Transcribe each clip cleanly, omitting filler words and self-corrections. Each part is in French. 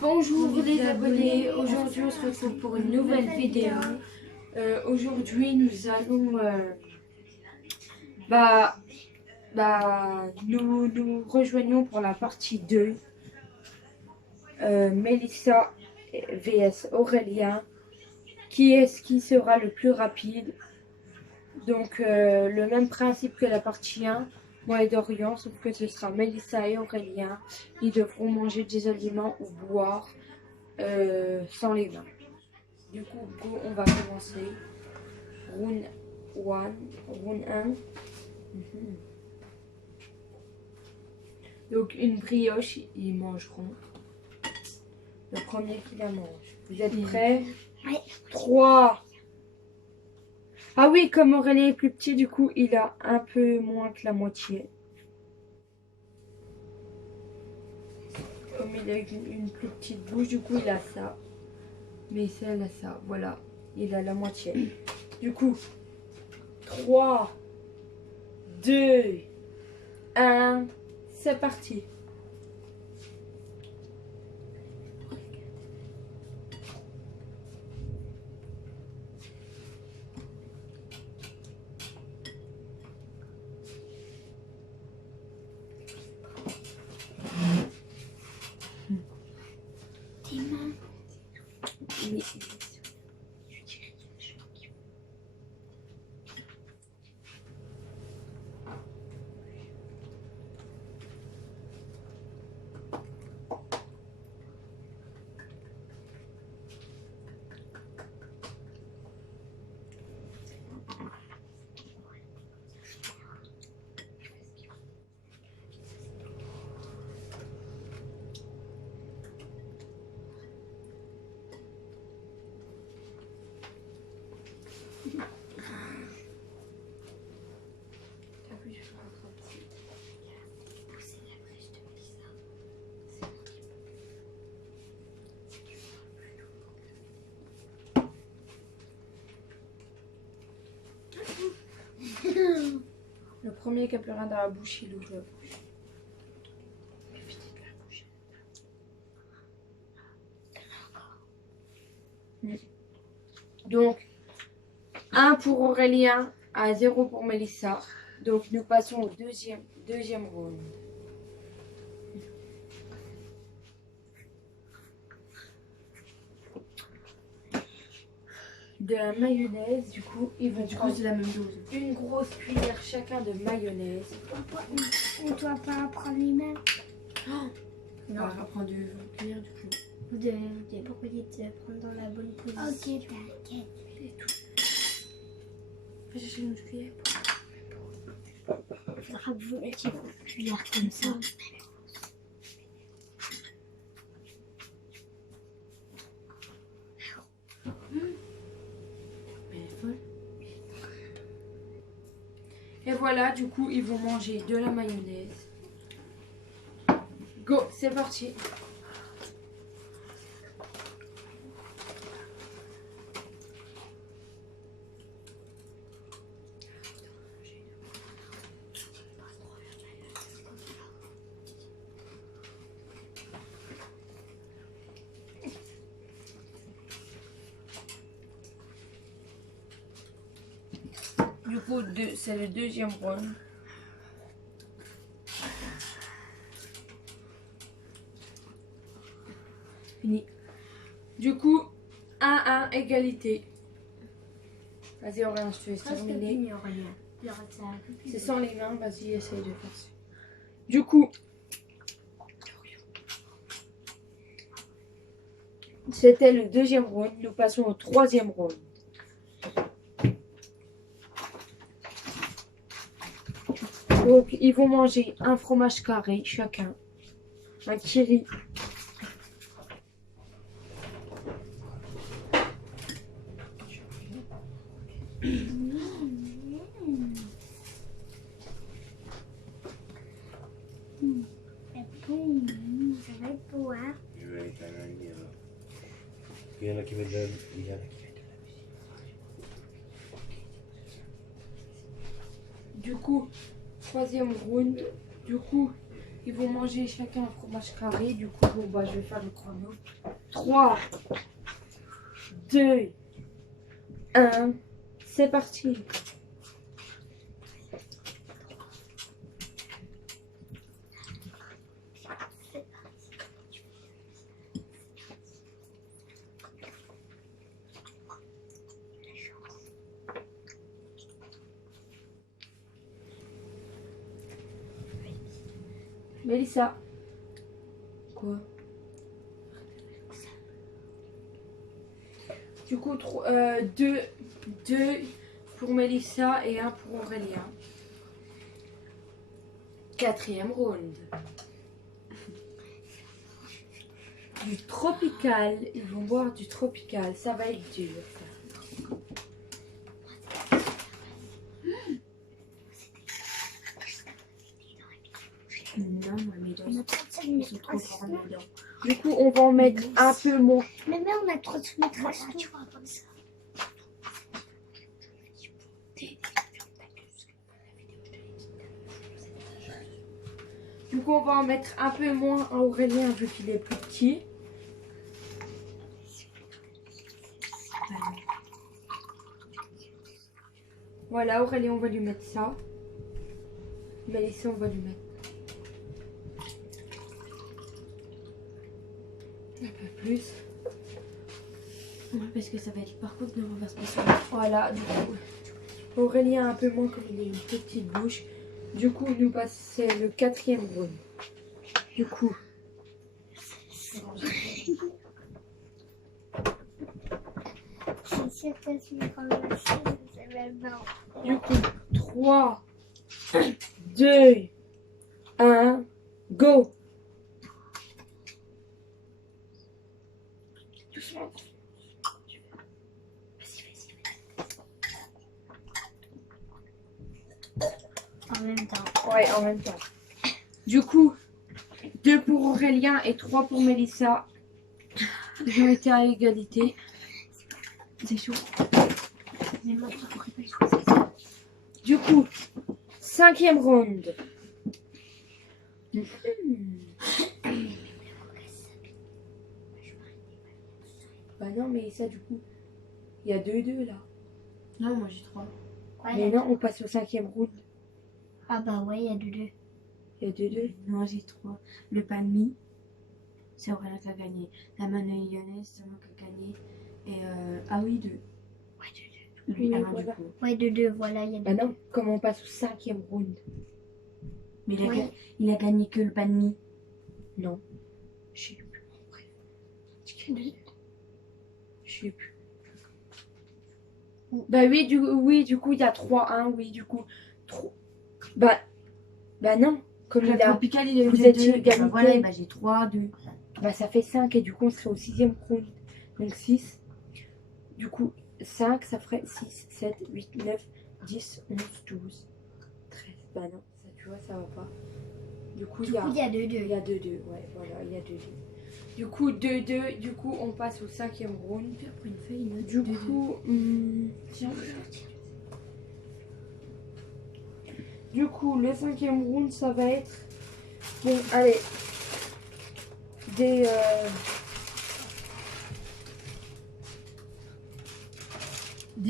Bonjour les abonnés, aujourd'hui on se retrouve pour une nouvelle vidéo. Aujourd'hui nous allons nous rejoignons pour la partie 2. Mélissa vs Aurélien. Qui sera le plus rapide? Donc le même principe que la partie 1. Moi et Dorian, sauf que ce sera Mélissa et Aurélien. Ils devront manger des aliments ou boire sans les mains. Du coup, on va commencer. Round 1. Donc une brioche, ils mangeront. Le premier qui la mange. Vous êtes prêts? Oui. 3. Ah oui, comme Aurélien est plus petit, du coup, il a un peu moins que la moitié. Comme il a une plus petite bouche, du coup, il a ça. Mais celle a ça, voilà. Il a la moitié. Du coup, 3, 2, 1, c'est parti. Tes mains. Oui. Le premier qui a plus rien dans la bouche, il ouvre la bouche. Donc, 1 pour Aurélien à 0 pour Mélissa. Donc, nous passons au deuxième round. De la mayonnaise, du coup, ils vont prendre c'est la même dose. une grosse cuillère chacun de mayonnaise. On doit pas prendre les mains. On va prendre 2 cuillères du coup. Vous devez pourquoi dites prendre dans la bonne position. Ok, t'inquiète. Et tout. Fais chercher une autre cuillère. Il faudra que vous mettiez vos cuillères comme ça. Et voilà, du coup, ils vont manger de la mayonnaise. Go, c'est parti. Du coup, c'est le deuxième round. Fini. Du coup, 1-1, égalité. Vas-y, Aurélien, je te laisse terminer. C'est sans les mains, vas-y, essaye de faire ça. Du coup, c'était le deuxième round. Nous passons au troisième round. Donc, ils vont manger un fromage carré chacun, un kiri. Ça va être beau, hein? Je vais être un ami alors. Il y en a qui mettent de la musique. Du coup, troisième round. Du coup, Ils vont manger chacun un fromage carré. Du coup, bon, bah, je vais faire le chrono. 3, 2, 1. C'est parti. Mélissa. Quoi? Du coup, 2 pour Mélissa et 1 pour Aurélien. 4e round. Du tropical. Ils vont boire du tropical. Ça va être dur. Non, mes dents sont trop grandes, mes dents. Du coup, on va en mettre un peu moins. Mais on a trop de métrage, tu vois, comme ça. Du coup, on va en mettre un peu moins à Aurélien vu qu'il est plus petit. Voilà, Aurélien, on va lui mettre ça. Mélissa, on va lui mettre un peu plus. Ouais, parce que ça va être par contre le reverse passer. Voilà, du coup, Aurélien un peu moins comme il a une petite bouche. Du coup, nous passons le 4e round. Du coup, C'est sûr que tu me remercies, c'est maintenant. du coup, 3, 2, 1, go! En même temps. Ouais, en même temps. Du coup, 2 pour Aurélien et 3 pour Mélissa. Ils ont été à égalité. C'est chaud. Du coup, 5e round. Bah non, mais ça, du coup, il y a 2-2 là. Non, moi j'ai 3. Ouais, Mais non, on passe au 5e round. Ah bah ouais, il y a deux. Il y a 2-2. Non, j'ai 3. Le pain de mie, c'est Aurélien qui a gagné. La mayonnaise, c'est moi qui a gagné. Et ah oui, 2. Ouais, deux. Lui, Oui, un voilà. du coup. Ouais, deux, voilà, il y a Bah deux. non, comme on passe au 5e round. Mais Oui. il a gagné que le pain de mie. Non. Je sais plus. Bref. Je sais plus. Bah oui, du coup, il y a 3-1. Oui, du coup. 3. Bah non. Comme Le il a. tropical, il a eu Vous 2. êtes Et égalité. bah voilà, et bah j'ai 3, 2. Bah ça fait 5 et du coup on serait au 6e round. Donc 6. Du coup 5 ça ferait 6, 7, 8, 9, 10, 11, 12, 13. Bah non, ça tu vois ça va pas. Du coup il y a Il y a deux. il y a 2-2. Ouais voilà il y a 2-2. Du coup 2-2. Du coup on passe au 5e round. Puis après une feuille, une Du coup tiens. du coup le 5e round ça va être bon allez des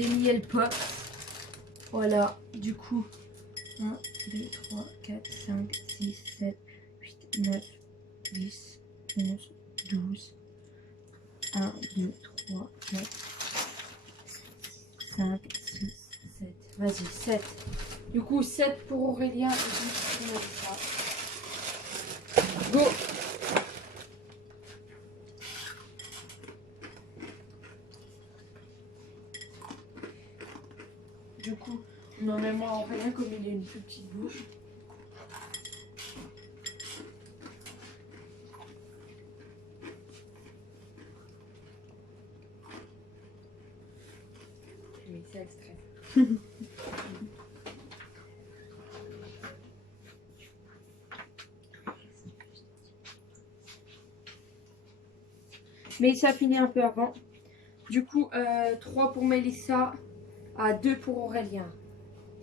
miel pop. Voilà, du coup 1, 2, 3, 4, 5, 6, 7, 8, 9, 10, 11, 12. 1, 2, 3, 4, 5, 6, 7. Vas-y, 7. Du coup, 7 pour Aurélien et 10 pour Mélissa. Go! Du coup, on en met moins Aurélien comme il a une plus petite bouche. Mais c'est extrême. Mais ça finit un peu avant. Du coup, 3 pour Mélissa à 2 pour Aurélien.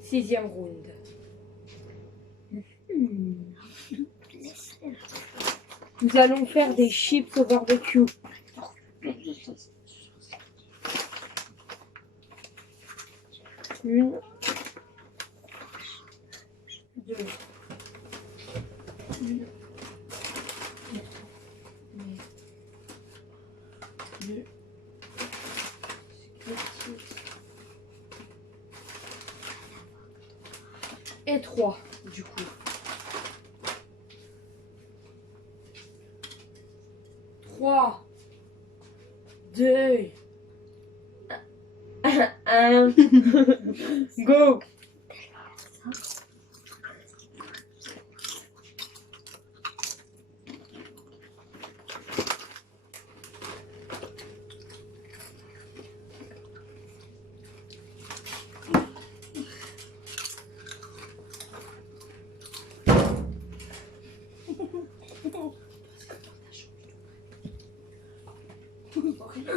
6e round. Nous allons faire des chips au barbecue. Une, deux, une, deux, et 3 du coup. 3, 2, 1, go!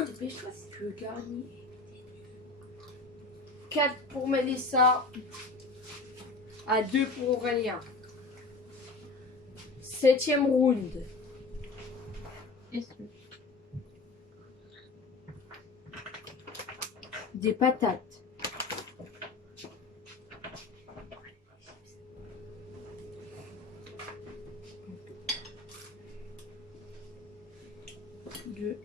Dépêche-toi si tu veux gagner. 4 pour Mélissa. À 2 pour Aurélien. 7e round. Des patates. Deux.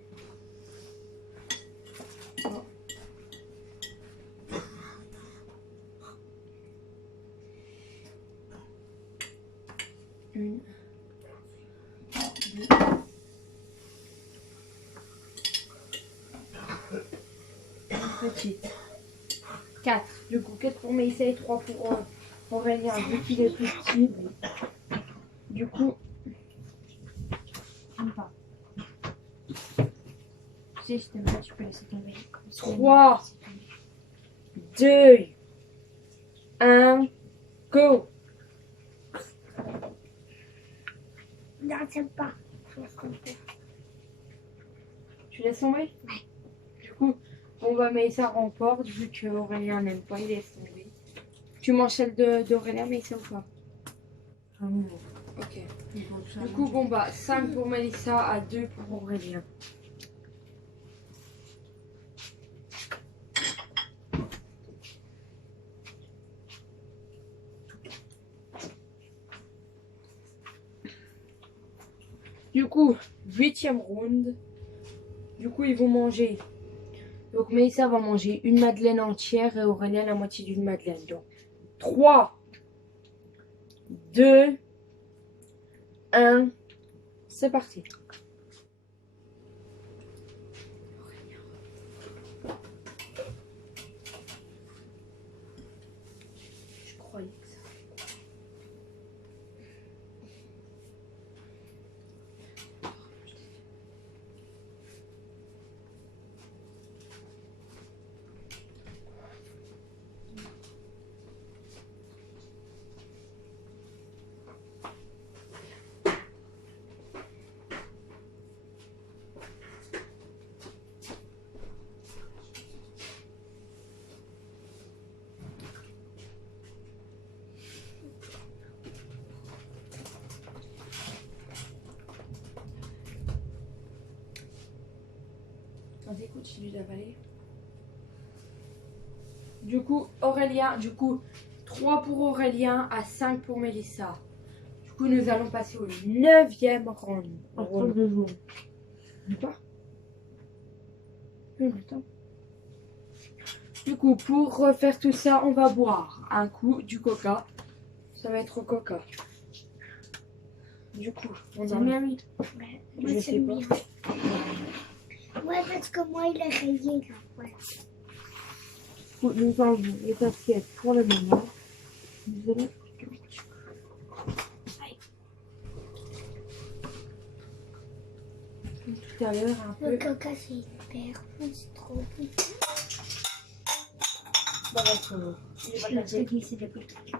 Une, deux, petite. 4. Du coup, 4 pour Mélissa et 3 pour Aurélien, vu qu'il est plus petit. Du coup, J'aime pas. Tu sais, je t'aime pas, tu peux laisser tomber. 3, 2, 1, go! Non, j'aime pas. Je laisse tomber. Tu laisses tomber? Du coup, on va Mélissa remporte, vu que Aurélien n'aime pas, il laisse tomber. Tu manges celle d'Aurélien, Mélissa, ou pas? Ah non. Ok. Il faut que ça Du coup, bon bah, 5 pour Mélissa à 2 pour Aurélien. Du coup, 8e round. Du coup, ils vont manger. Donc, Mélissa va manger une madeleine entière et Aurélien la moitié d'une madeleine. Donc, 3, 2, 1. C'est parti. Je croyais que ça. Vas-y, continue d'avaler. Du coup, Aurélien, 3 pour Aurélien à 5 pour Mélissa. Du coup, nous allons passer au 9e round. Quoi? Attends. Du coup, pour refaire tout ça, on va boire un coup du coca. Ça va être au coca. Du coup, on C'est en bien lui. Ouais, Je moi, sais c'est pas. bien. Ouais, parce que moi, il est rayé, là. Ouais. Nous enlevons les assiettes pour le moment. Nous allons... Tout à l'heure, un peu. Le coca, c'est hyper bon, c'est trop bon. Ça va être bon. Je vais te glisser des bouteilles.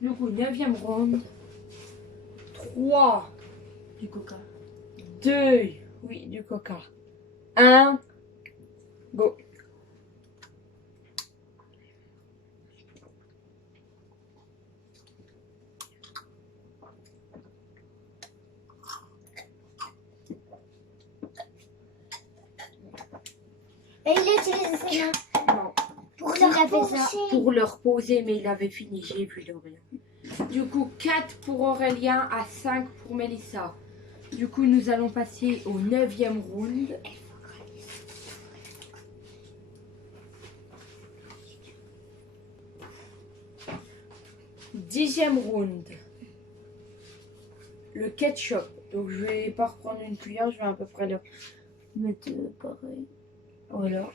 Du coup, 9e round. 3, Du coca. 2, oui, du coca. 1, go. Et il utilise ses mains Non, pour Il a fait leur ça. poser. pour le reposer, mais il avait fini, j'ai vu Dorian. Du coup, 4 pour Aurélien à 5 pour Mélissa. Du coup, nous allons passer au 9e round. Dixième round. Le ketchup. Donc je vais pas reprendre une cuillère, je vais à peu près le mettre pareil. Voilà.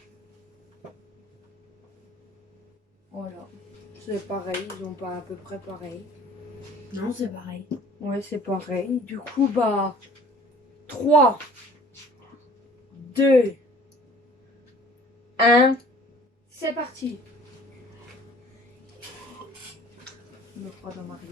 Voilà. C'est pareil, ils ont pas à peu près pareil. Non, c'est pareil. Ouais, c'est pareil. Du coup, bah 3, 2, 1. C'est parti. Je me crois dans Mario.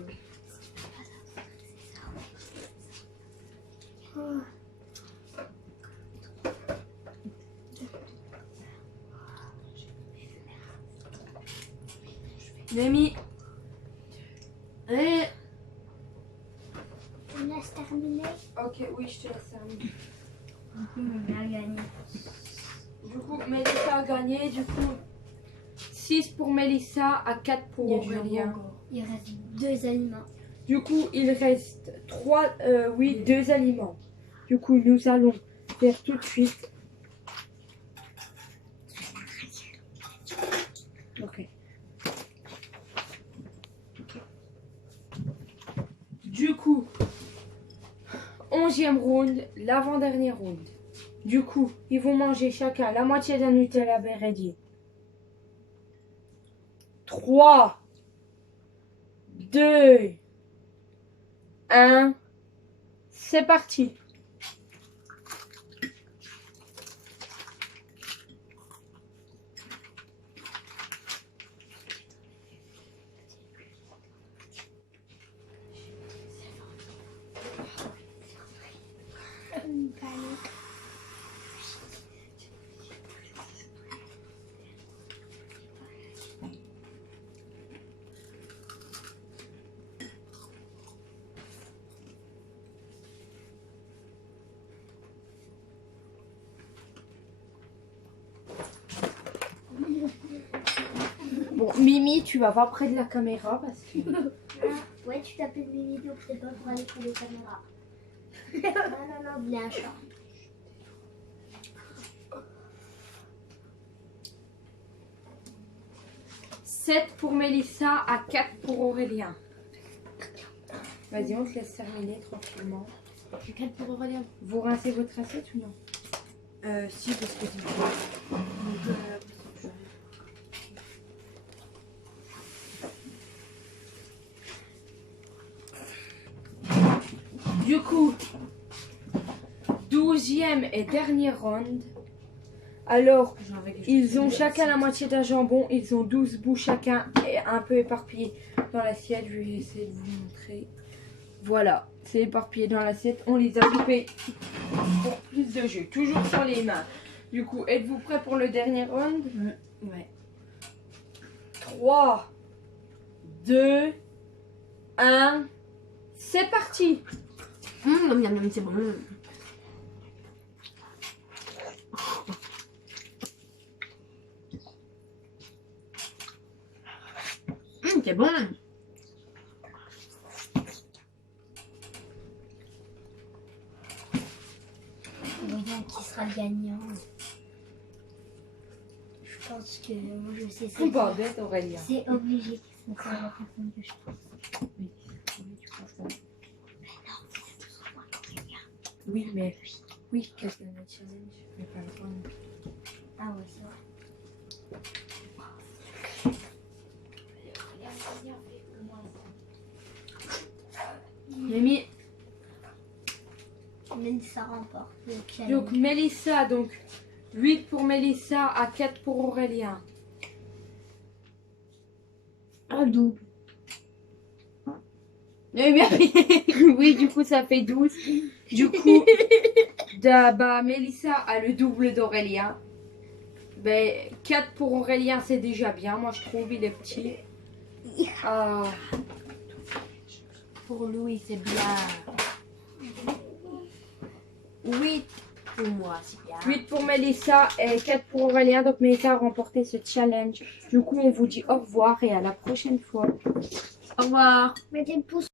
Némi. On laisse terminer. Ok, oui, je te laisse terminer. On a gagné. Du coup, Mélissa a gagné. Du coup, 6 pour Mélissa à 4 pour Aurélien. Il reste 2 aliments. Du coup, il reste 2 aliments. Du coup, nous allons faire tout de suite. Ok. Du coup, 11e round, l'avant-dernier round. Du coup, ils vont manger chacun la moitié d'un Nutella Beredi. 3, 2, 1. C'est parti. Bon, Mimi, tu vas pas près de la caméra parce que... Ouais, tu t'appelles Mimi, donc c'est pas pour aller près des caméras. Non, il est un chat. Sept pour Mélissa à 4 pour Aurélien. Vas-y, on te laisse terminer tranquillement. 4 pour Aurélien. Vous rincez votre assiette ou non? Si, parce que tu Du coup, 12e et dernier round. Alors, ils ont chacun la moitié d'un jambon. Ils ont 12 bouts chacun et un peu éparpillé dans l'assiette. Je vais essayer de vous montrer. Voilà, c'est éparpillé dans l'assiette. On les a coupés pour plus de jus. Toujours sur les mains. Du coup, êtes-vous prêts pour le dernier round? Ouais. 3, 2, 1. C'est parti. Miam, miam, c'est bon. C'est bon. Voyons qui sera le gagnant. Je pense que moi je sais Tout va bête, Aurélien. c'est obligé que ce soit la personne que je pense. Oui, mais... Oui, qu'est-ce que le challenge? Mais pas le point. Ah ouais, c'est vrai. Mimi. Mélissa remporte le challenge. Donc Mélissa, donc 8 pour Mélissa à 4 pour Aurélien. Un double. Oui, du coup ça fait 12. Du coup, bah, Mélissa a le double d'Aurélien. Ben, 4 pour Aurélien, c'est déjà bien. Moi, je trouve il est petit. Ah, Pour Louis, c'est bien. 8 pour moi, c'est bien. 8 pour Mélissa et 4 pour Aurélien. Donc Mélissa a remporté ce challenge. Du coup, on vous dit au revoir et à la prochaine fois. Au revoir. Mettez le pouce.